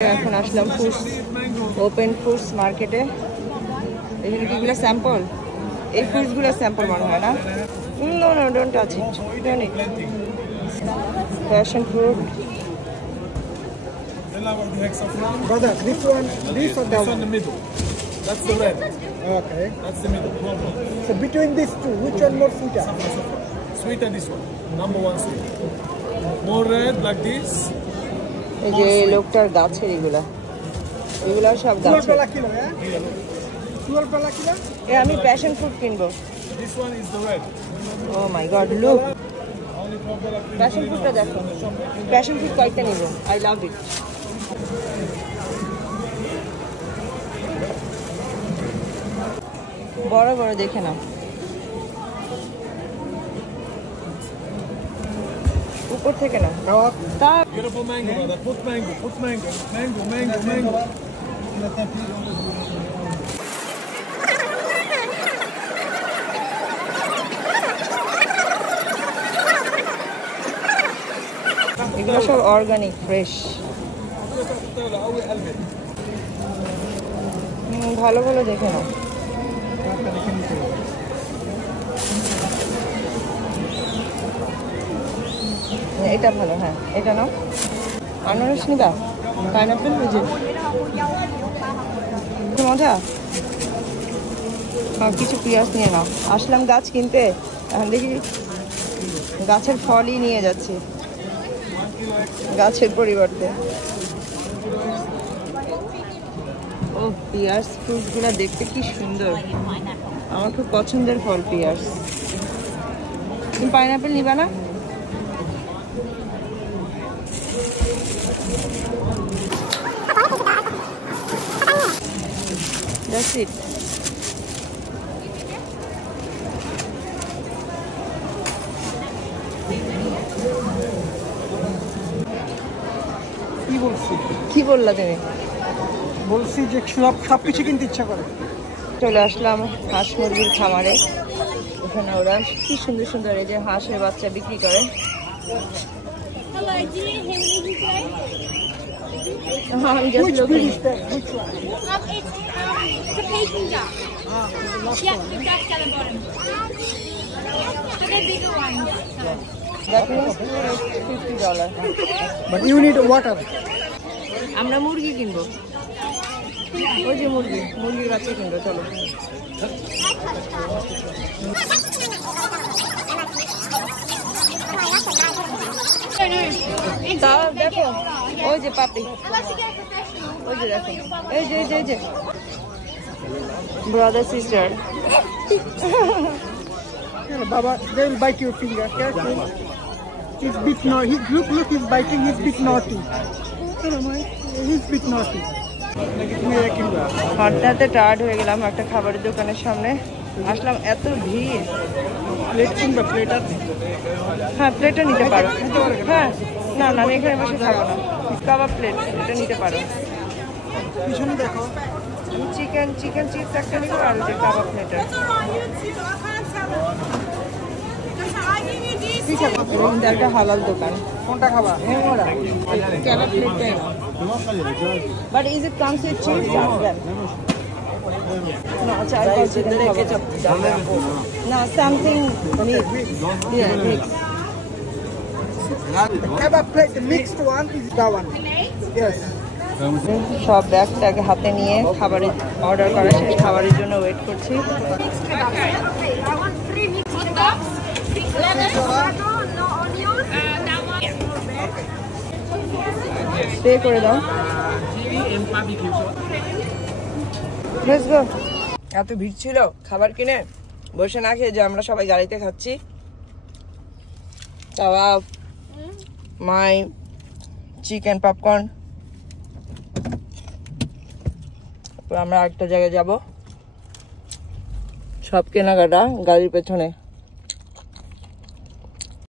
এখন আসলাম foods open foods মার্কেটে। এখানে কিগুলো স্যাম্পল, এই ফুডসগুলো স্যাম্পল মনে হয় না? No no, don't touch it, don't it. Passion fruit. Brother, this one, this or that This one in the middle. That's the red. Okay. That's the middle. So between these two, which one more sweeter? Sweeter this one. Number one sweet. More red like this. এই যে লোকটার গাছের এগুলা সব 12 গাছের। dollar kilo, yeah? 12 dollar kilo? আমি passion fruit কিনবো। This one is the red. Oh my god, look, Only $12 kilo. Passion ফ্রুটটা দেখো। প্যাশন ফ্রুট কয়টা নিব? I love it. বড় বড় দেখে নাও, উপর থেকে না। তা Beautiful mango, brother. Put mango. Put mango. Mango, mango, mango. এগুলো সব অর্গানিক, ফ্রেশ। ভালো ভালো দেখে নাও। এটা ভালো, হ্যাঁ এটা নাও। আনারস নিবা? পাইনাপেল বুঝে মজা। কিছু পেঁয়াজ নিয়ে নাও। আসলাম গাছ কিনতে, এখন দেখি গাছের ফলই নিয়ে যাচ্ছি গাছের পরিবর্তে। ও পেঁয়াজ ফ্রুটগুলো দেখতে কি সুন্দর, আমার খুব পছন্দের ফল পেঁয়াজ। তুমি পাইনাপেল নিবা না? That's it. কি বললা তুমি? বলছি যে সব কিছু কিনতে ইচ্ছা করে। চলে আসলাম হাঁস মুরগির খামারে। এখানে ওরা কি সুন্দর সুন্দর এই যে হাঁসের বাচ্চা বিক্রি করে। I'm just looking. It's a Peking duck. Yeah, the duck's at the bottom. But the bigger one. That means $50. But you need water. আমরা মুরগি কিনবো, ওই যে মুরগির বাচ্চা কিনবো। চলো তাও দেখো, ওই যে পাপি, ওই যে দেখো, এই যে এই যে brother sister. Baba, they will bite your finger. Careful. He's bit naughty. Look, he's biting. He's bit naughty. He's bit naughty. হাঁটতে হাঁটতে টায়ার্ড হয়ে গেলাম। একটা খাবারের দোকানের সামনে আসলাম, এত ভিড়। Plate কিনবা, plate আছে? হ্যাঁ, প্লেটটা নিতে পারো। হ্যাঁ, না না, আমি এখানে বসে খাবো না। কাবাব প্লেট, এটা নিতে পারো। পিছনে দেখো। চিকেন চিপস একটা নিবো, আর ওই যে কাবাব প্লেটার। একটা হালাল দোকান। কোনটা খাবা? কাবাব প্লেটটাই না। But is it comes with cheese? No, I call chicken ketchup. No, something mixed. The kebab plate, the mixed one is that one. Yes. সব ব্যাগটাগ হাতে নিয়ে খাবারের অর্ডার করা শেষ, খাবারের জন্য ওয়েট করছি। পে করে দাও। Let's go. এত ভিড় ছিল, খাবার কিনে বসে না খেয়ে যে আমরা সবাই গাড়িতে খাচ্ছি। তাও মাই চিকেন পপকর্ন। আমরা আরেকটা জায়গায় যাব। সব কেনাকাটা গাড়ির পেছনে।